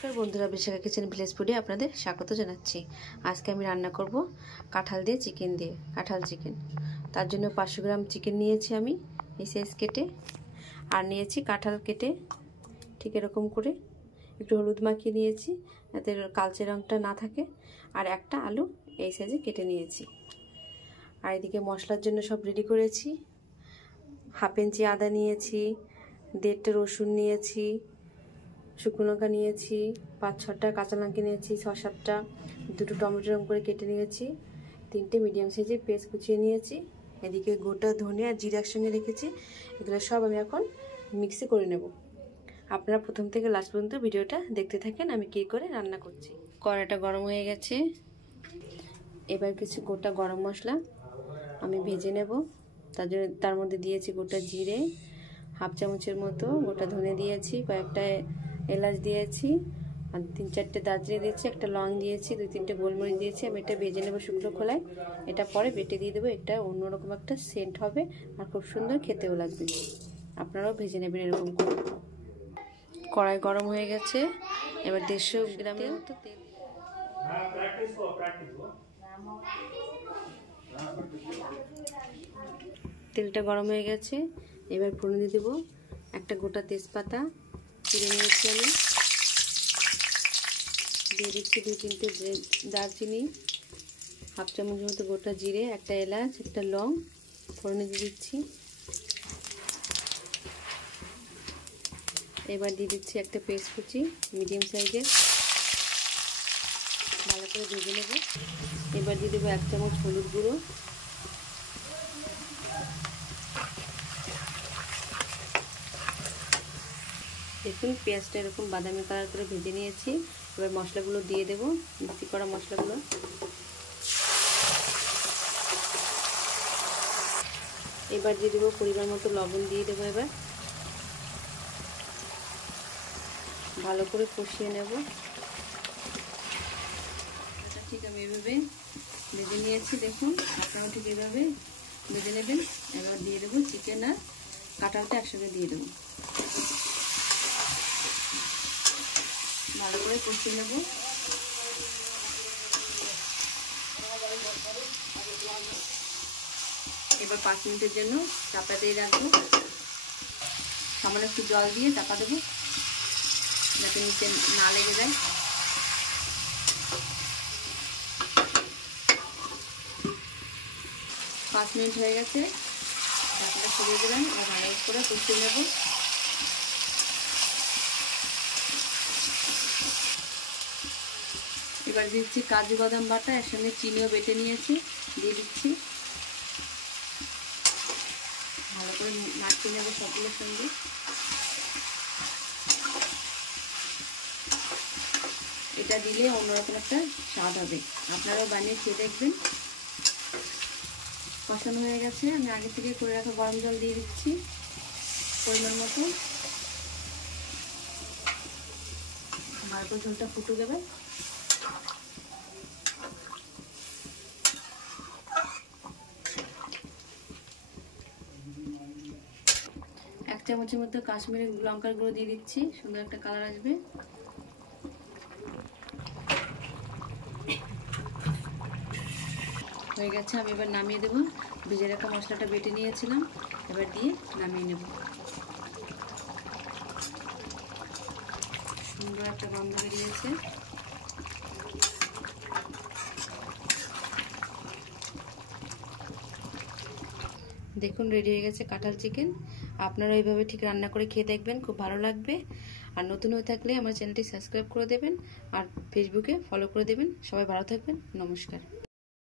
নমস্কার বন্ধুরা, Bishakha kitchen village ফুডে আপনাদের স্বাগত জানাচ্ছি। আজকে আমি রান্না করব কাঁঠাল দিয়ে চিকেন দিয়ে কাঁঠাল চিকেন। তার জন্য 500 গ্রাম চিকেন নিয়েছি আমি এই সাইজ কেটে, আর নিয়েছি কাঁঠাল কেটে ঠিক এরকম করে একটু হলুদ মাখিয়ে নিয়েছি যাতে কালচে রঙটা না থাকে, আর একটা আলু এই সাইজে কেটে নিয়েছি। আর এদিকে মশলার জন্য সব রেডি করেছি। 1/2 ইঞ্চি আদা নিয়েছি, 1.5টা রসুন নিয়েছি, শুকনো লঙ্কা নিয়েছি, 5-6টা কাঁচা লঙ্কা নিয়েছি, 6-7টা, 2টো টমেটো রকম করে কেটে নিয়েছি, 3টে মিডিয়াম সাইজের পেঁয়াজ কুচিয়ে নিয়েছি। এদিকে গোটা ধনে আর জিরা একসঙ্গে রেখেছি। এগুলো সব আমি এখন মিক্সি করে নেব। আপনারা প্রথম থেকে লাস্ট পর্যন্ত ভিডিওটা দেখতে থাকেন আমি কী করে রান্না করছি। কড়াইটা গরম হয়ে গেছে, এবার কিছু গোটা গরম মশলা আমি ভেজে নেব। তার মধ্যে দিয়েছি গোটা জিরে, 1/2 চামচের মতো গোটা ধনে দিয়েছি, কয়েকটা এলাচ দিয়েছি, আর 3-4টে দারচিনি দিয়েছি, একটা লং দিয়েছি, 2-3টে গোলমরিচ দিয়েছি। আমি এটা ভেজে নেবো শুকনো খোলায়। এটা পরে বেটে দিয়ে দেবো। এটা অন্যরকম একটা সেন্ট হবে আর খুব সুন্দর খেতেও লাগবে। আপনারাও ভেজে নেবেন এরকম করে। কড়াই গরম হয়ে গেছে, এবার 150 গ্রামের মতো তেল। তেলটা গরম হয়ে গেছে, এবার ফোড়ন দিয়ে দেবো একটা গোটা তেজপাতা চিড়ে নিয়েছি আমি, দিয়ে দিচ্ছি 2-3টে দারচিনি, 1/2 চামচ মতো গোটা জিরে, একটা এলাচ, একটা লং ফোড়নে দিয়ে দিচ্ছি। এবার দিয়ে দিচ্ছি একটা পেঁয়াজ কুচি মিডিয়াম সাইজের, ভালো করে ভেজে নেব। এবার দিয়ে দেবো 1 চামচ হলুদ গুঁড়ো, দেখুন পেঁয়াজটা এরকম বাদামি কালার করে ভেজে নিয়েছি। এবার মশলাগুলো দিয়ে দেবো, মিক্সি করা মশলাগুলো। এবার দিয়ে দেবো পরিমাণ মতো লবণ দিয়ে দেবো। এবার ভালো করে কষিয়ে নেব। ঠিক আমি এভাবে ভেজে নিয়েছি, দেখুন আপনারাও ঠিক এভাবে ভেজে নেবেন। এবার দিয়ে দেবো চিকেন আর কাঁঠালটা একসঙ্গে দিয়ে দেবো, ভালো করে কষিয়ে নেব। এবার 5 মিনিটের জন্য চাপা দিয়ে রাখবো। সামান্য একটু জল দিয়ে চাপা দেবো যাতে নিচে না লেগে যায়। 5 মিনিট হয়ে গেছে, চাপাটা সরিয়ে দিলাম। এবার ভালো করে কষিয়ে নেব। এবার দিচ্ছি কাজু বাদাম বাটা, এর সঙ্গে চিনিও বেটে নিয়েছি, দিয়ে দিচ্ছি। ভালো করে নাড়তে নেব সবগুলোর সঙ্গে। এটা দিলে অন্যরকম একটা স্বাদ হবে, আপনারাও বানিয়ে খেয়ে দেখবেন। কষানো হয়ে গেছে, আমি আগে থেকে করে রাখা গরম জল দিয়ে দিচ্ছি পরিমাণ মতো। ভালো করে ঝোলটা ফুটে দেবে। 1 চামচের মতো কাশ্মীরি লঙ্কার গুঁড়ো দিয়ে দিচ্ছি, সুন্দর একটা কালার আসবে। হয়ে গেছে, আমি এবার নামিয়ে দেবো। ভেজে রাখা মশলাটা বেটে নিয়েছিলাম, এবার দিয়ে নামিয়ে নেব। সুন্দর একটা গন্ধ বেরিয়েছে। দেখুন রেডি হয়ে গেছে কাঁঠাল চিকেন। আপনারা এইভাবে ঠিক রান্না করে খেয়ে দেখবেন, খুব ভালো লাগবে। আর নতুন হয়ে থাকলে আমার চ্যানেলটি সাবস্ক্রাইব করে দেবেন আর ফেসবুকে ফলো করে দেবেন। সবাই ভালো থাকবেন, নমস্কার।